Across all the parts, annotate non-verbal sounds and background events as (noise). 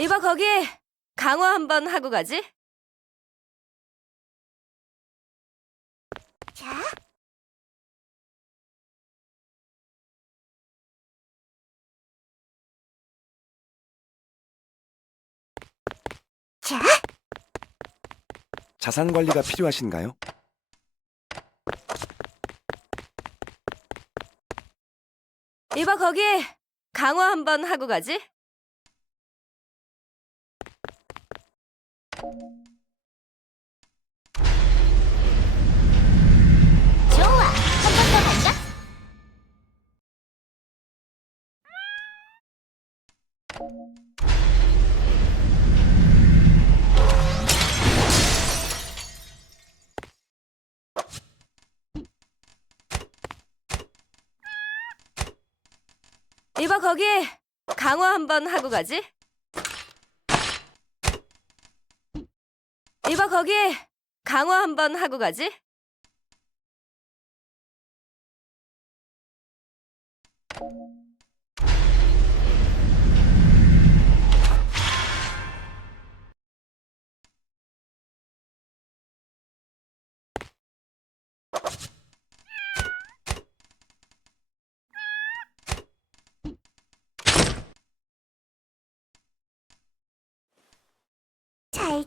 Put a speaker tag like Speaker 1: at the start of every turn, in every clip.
Speaker 1: 이봐 거기 강화 한번 하고 가지.
Speaker 2: 자, 자,
Speaker 3: 자산 관리가 필요하신가요?
Speaker 1: 이봐 거기 강화 한번 하고 가지. 이봐 거기. 강화 한번 하고 가지. 이봐 거기 강화 한번 하고 가지.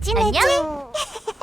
Speaker 2: 잘 지내죠? 안녕. (laughs)